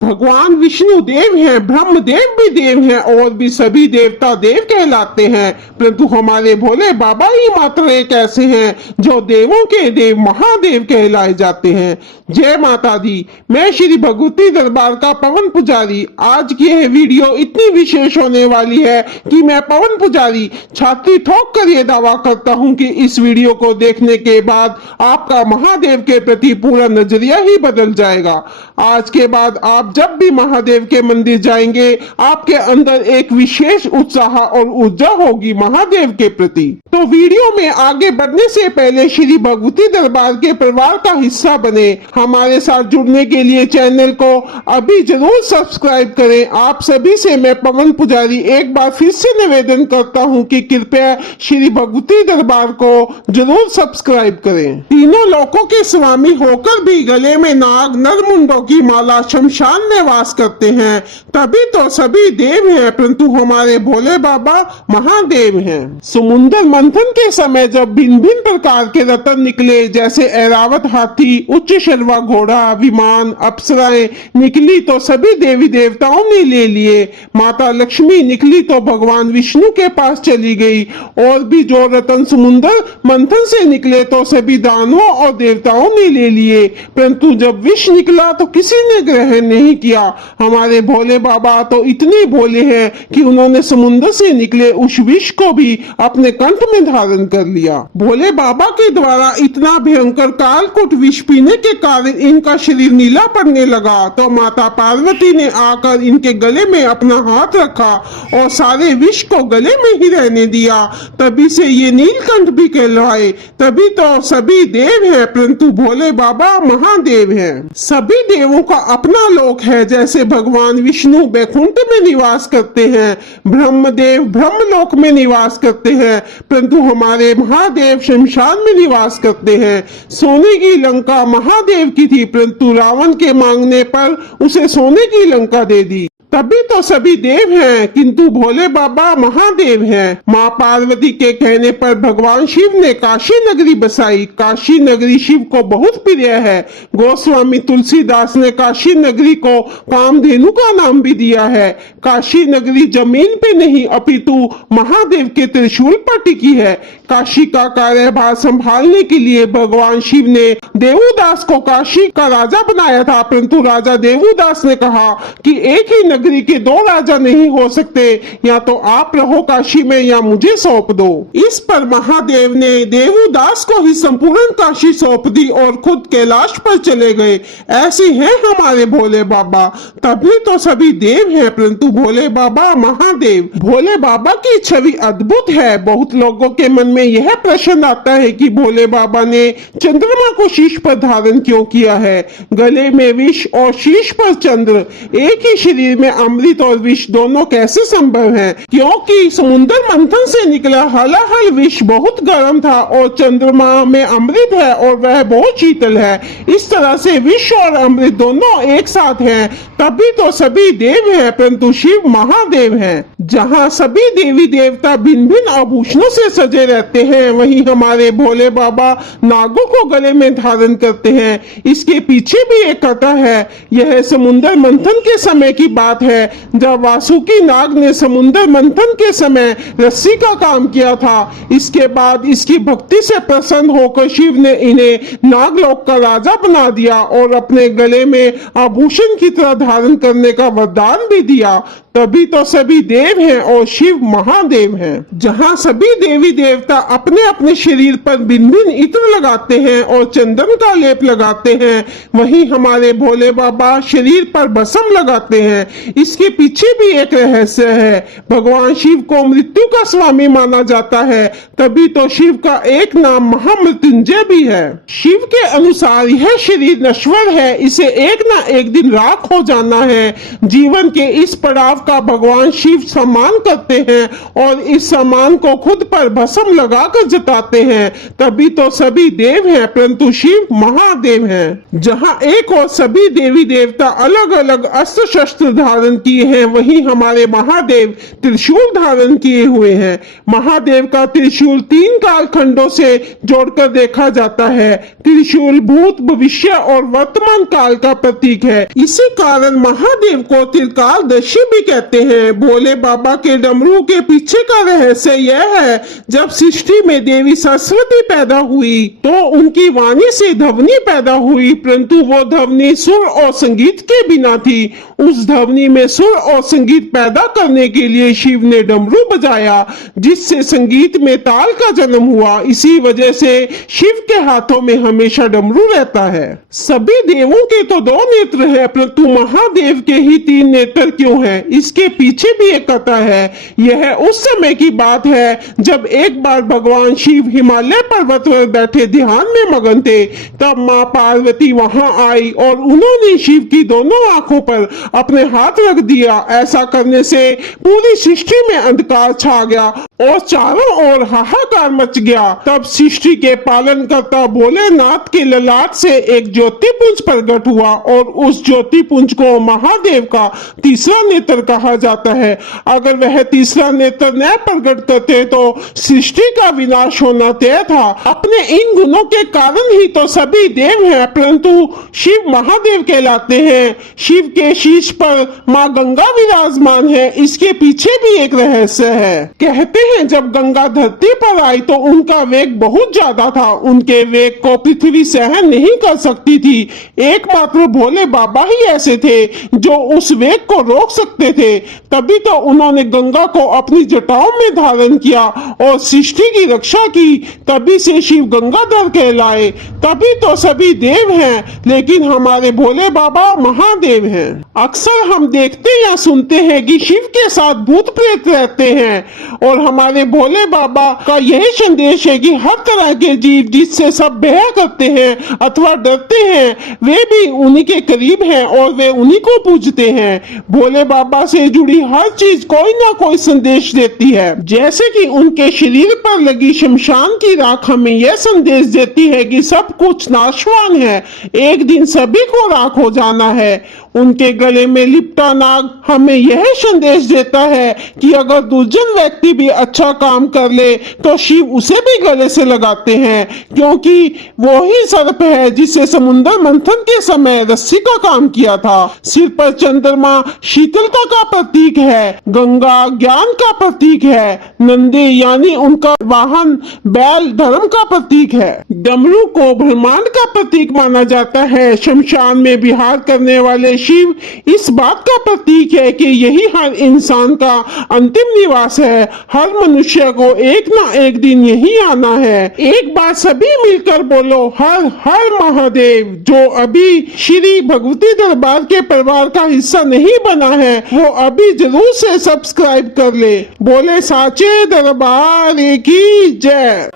भगवान विष्णु देव हैं, ब्रह्मदेव भी देव हैं और भी सभी देवता देव कहलाते हैं, परंतु हमारे भोले बाबा ही मात्र एक ऐसे हैं जो देवों के देव महादेव कहलाए जाते हैं। जय माता दी। मैं श्री भगवती दरबार का पवन पुजारी। आज की यह वीडियो इतनी विशेष होने वाली है कि मैं पवन पुजारी छाती ठोक कर यह दावा करता हूं कि इस वीडियो को देखने के बाद आपका महादेव के प्रति पूरा नजरिया ही बदल जाएगा। आज के बाद आप जब भी महादेव के मंदिर जाएंगे आपके अंदर एक विशेष उत्साह और ऊर्जा होगी महादेव के प्रति। तो वीडियो में आगे बढ़ने से पहले श्री भगवती दरबार के परिवार का हिस्सा बने। हमारे साथ जुड़ने के लिए चैनल को अभी जरूर सब्सक्राइब करें। आप सभी से मैं पवन पुजारी एक बार फिर से निवेदन करता हूं कि कृपया श्री भगवती दरबार को जरूर सब्सक्राइब करें। तीनों लोकों के स्वामी होकर भी गले में नाग नरमुंडों की माला शमशान में वास करते हैं, तभी तो सभी देव हैं, परंतु हमारे भोले बाबा महादेव हैं। समुद्र मंथन के समय जब भिन्न भिन्न प्रकार के रत्न निकले, जैसे ऐरावत हाथी, उच्च शर्वा घोड़ा, विमान, अप्सराएं निकली तो सभी देवी देवताओं ने ले लिए। माता लक्ष्मी निकली तो भगवान विष्णु के पास चली गई। और भी जो रत्न समुद्र मंथन से निकले तो सभी दानवों और देवताओं ने ले लिए, परंतु जब विष निकला तो किसी ने ग्रहण नहीं किया। हमारे भोले बाबा तो इतने भोले हैं कि उन्होंने समुद्र से निकले उस विष को भी अपने कंठ में धारण कर लिया। भोले बाबा के द्वारा इतना भयंकर कालकूट विष पीने के कारण इनका शरीर नीला पड़ने लगा, तो माता पार्वती ने आकर इनके गले में अपना हाथ रखा और सारे विष को गले में ही रहने दिया। तभी से ये नीलकंठ भी कहलाए। तभी तो सभी देव हैं, परंतु भोले बाबा महादेव हैं। सभी देवों का अपना लोक है। जैसे भगवान विष्णु बैकुंठ में निवास करते हैं, ब्रह्मदेव ब्रह्मलोक में निवास करते हैं, परंतु हमारे महादेव शमशान में निवास करते हैं। सोने की लंका महादेव की थी, परंतु रावण के मांगने पर उसे सोने की लंका दे दी। तभी तो सभी देव हैं, किंतु भोले बाबा महादेव हैं। माँ पार्वती के कहने पर भगवान शिव ने काशी नगरी बसाई। काशी नगरी शिव को बहुत प्रिय है। गोस्वामी तुलसीदास ने काशी नगरी को कामधेनु का नाम भी दिया है। काशी नगरी जमीन पे नहीं अपितु महादेव के त्रिशूल पर टिकी है। काशी का कार्यभार संभालने के लिए भगवान शिव ने देवदास को काशी का राजा बनाया था, परंतु राजा देवदास ने कहा कि एक ही नगरी के दो राजा नहीं हो सकते, या तो आप रहो काशी में या मुझे सौंप दो। इस पर महादेव ने देवदास को ही संपूर्ण काशी सौंप दी और खुद कैलाश पर चले गए। ऐसे हैं हमारे भोले बाबा। तभी तो सभी देव हैं, परंतु भोले बाबा महादेव। भोले बाबा की छवि अद्भुत है। बहुत लोगों के मन में यह प्रश्न आता है कि भोले बाबा ने चंद्रमा को शीश पर धारण क्यों किया है। गले में विष और शीश पर चंद्र, एक ही शरीर में अमृत और विष दोनों कैसे संभव है? क्योंकि समुद्र मंथन से निकला हलाहल विष बहुत गर्म था और चंद्रमा में अमृत है और वह बहुत शीतल है। इस तरह से विष और अमृत दोनों एक साथ हैं, तभी तो सभी देव हैं, परंतु शिव महादेव हैं। जहाँ सभी देवी देवता भिन्न भिन्न आभूषणों से सजे रहते हैं, वहीं हमारे भोले बाबा नागों को गले में धारण करते हैं। इसके पीछे भी एक कथा है। यह समुद्र मंथन के समय की बात है, जब वासुकी नाग ने समुद्र मंथन के समय रस्सी का काम किया था। इसके बाद इसकी भक्ति से प्रसन्न होकर शिव ने इन्हें नागलोक का राजा बना दिया और अपने गले में आभूषण की तरह धारण करने का वरदान भी दिया। तभी तो सभी देव हैं और शिव महादेव हैं। जहाँ सभी देवी देवता अपने अपने शरीर पर भिन्न भिन्न इत्र लगाते हैं और चंदन का लेप लगाते हैं, वहीं हमारे भोले बाबा शरीर पर भस्म लगाते हैं। इसके पीछे भी एक रहस्य है। भगवान शिव को मृत्यु का स्वामी माना जाता है, तभी तो शिव का एक नाम महामृत्युंजय भी है। शिव के अनुसार यह शरीर नश्वर है, इसे एक ना एक दिन राख हो जाना है। जीवन के इस पड़ाव का भगवान शिव सम्मान करते हैं और इस सम्मान को खुद पर भस्म लगाकर जताते हैं। तभी तो सभी देव हैं, परंतु शिव महादेव हैं। जहां एक और सभी देवी देवता अलग अलग अस्त्र शस्त्र धारण किए हैं, वहीं हमारे महादेव त्रिशूल धारण किए हुए हैं। महादेव का त्रिशूल 3 कालखंडों से जोड़कर देखा जाता है। त्रिशूल भूत, भविष्य और वर्तमान काल का प्रतीक है। इसी कारण महादेव को त्रिकालदर्शी भी कहते हैं। भोले बाबा के डमरू के पीछे का रहस्य यह है, जब सृष्टि में देवी सरस्वती पैदा हुई तो उनकी वाणी से ध्वनि पैदा हुई, परंतु वो ध्वनि सुर और संगीत के बिना थी। उस ध्वनि में सुर और संगीत पैदा करने के लिए शिव ने डमरू बजाया, जिससे संगीत में ताल का जन्म हुआ। इसी वजह से शिव के हाथों में हमेशा डमरू रहता है। सभी देवों के तो 2 नेत्र हैं, परंतु महादेव के ही 3 नेत्र क्यों हैं? इसके पीछे भी एक कथा है। यह उस समय की बात है जब एक बार भगवान शिव हिमालय पर्वत पर बैठे ध्यान में मगन थे। तब मां पार्वती वहां आई और उन्होंने शिव की दोनों आंखों पर अपने हाथ रख दिया। ऐसा करने से पूरी सृष्टि में अंधकार छा गया और चारों ओर हाहाकार मच गया। तब सृष्टि के पालन करता भोलेनाथ के ललाट से एक ज्योतिपुंज प्रकट हुआ और उस ज्योतिपुंज को महादेव का तीसरा नेत्र कहा जाता है। अगर वह तीसरा नेत्र न प्रकट करते तो सृष्टि का विनाश होना तय था। अपने इन गुणों के कारण ही तो सभी देव हैं, परंतु शिव महादेव कहलाते हैं। शिव के शीश पर मां गंगा विराजमान है। इसके पीछे भी एक रहस्य है। कहते हैं जब गंगा धरती पर आई तो उनका वेग बहुत ज्यादा था। उनके वेग को पृथ्वी सहन नहीं कर सकती थी। एकमात्र भोले बाबा ही ऐसे थे जो उस वेग को रोक सकते थे। तभी तो उन्होंने गंगा को अपनी जटाओं में धारण किया और सृष्टि की रक्षा की। तभी से शिव गंगाधर कहलाए। तभी तो सभी देव हैं, लेकिन हमारे भोले बाबा महादेव हैं। अक्सर हम देखते या सुनते हैं कि शिव के साथ भूत प्रेत रहते हैं और हमारे भोले बाबा का यही संदेश है कि हर तरह के जीव जिससे सब भय करते हैं अथवा डरते हैं, वे भी उन्हीं के करीब हैं और वे उन्हीं को पूजते हैं। भोले बाबा से जुड़ी हर चीज कोई ना कोई संदेश देती है। जैसे कि उनके शरीर पर लगी शमशान की राख हमें यह संदेश देती है कि सब कुछ नाशवान है, एक दिन सभी को राख हो जाना है। उनके गले में लिपटा नाग हमें यह संदेश देता है कि अगर दुर्जन व्यक्ति भी अच्छा काम कर ले तो शिव उसे भी गले से लगाते हैं, क्योंकि वो ही सर्प है जिसे समुद्र मंथन के समय रस्सी का काम किया था। सिर पर चंद्रमा शीतलता का प्रतीक है, गंगा ज्ञान का प्रतीक है, नंदी यानी उनका वाहन बैल धर्म का प्रतीक है, डमरू को ब्रह्मांड का प्रतीक माना जाता है। शमशान में विहार करने वाले शिव इस बात का प्रतीक है कि यही हर इंसान का अंतिम निवास है। हर मनुष्य को एक ना एक दिन यही आना है। एक बार सभी मिलकर बोलो हर हर महादेव। जो अभी श्री भगवती दरबार के परिवार का हिस्सा नहीं बना है वो अभी जरूर से सब्सक्राइब कर ले। बोले साचे दरबार की जय।